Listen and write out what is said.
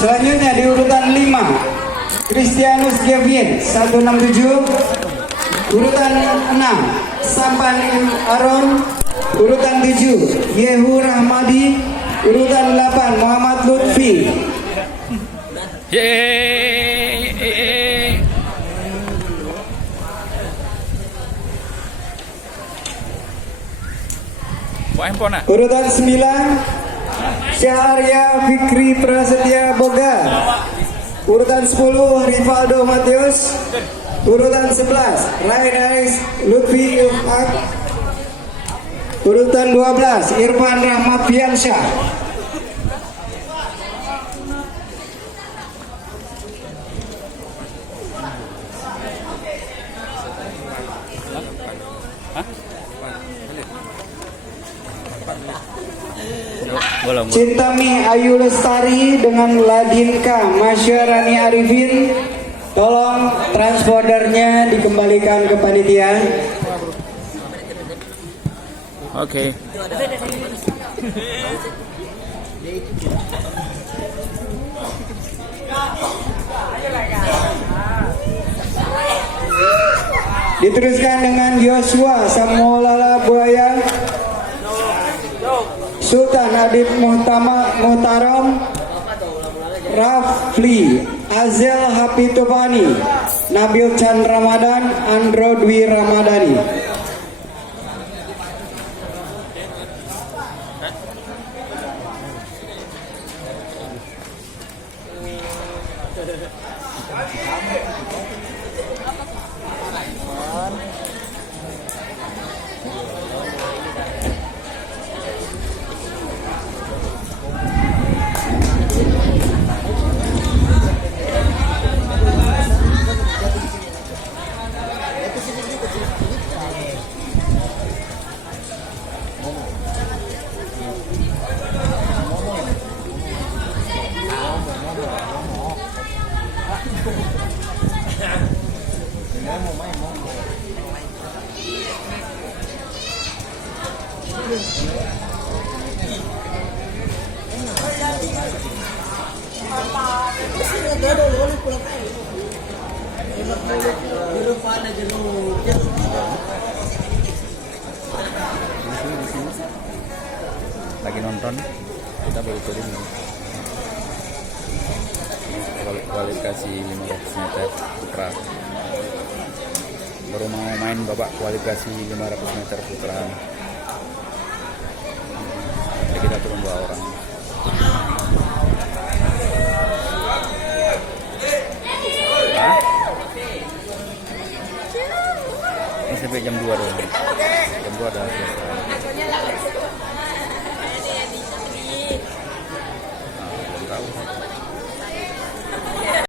Selanjutnya di urutan 5 Christianus Gavin 167. Urutan 6 Sampan Aron. Urutan 7 Yehu Rahmadi. Urutan 8 Muhammad Lutfi. Urutan 9 Syahria Fikri Prasetya Boga. Urutan 10 Rivaldo Matius. Urutan 11 Rainais Lutfi Ilhaq. Urutan 12 Irfan Rahmat Fiansyah. Cintami Ayu Lestari dengan Ladinka Masyarani Arifin. Tolong transporternya dikembalikan ke panitia. Oke. Diteruskan dengan Joshua Samolala Buaya, Sultan Adib Muhtaram, Rafli Azel Hapitubani, Nabil Chan Ramadan, Andro Dwi Ramadhani. Lagi nonton, kita baru turun ini. Kualifikasi 500 meter putra. Baru mau main babak kualifikasi 500 meter putra. Jadi kita turun 2 orang. Ini sampai jam 2 doang. Jam 2 ada selesai.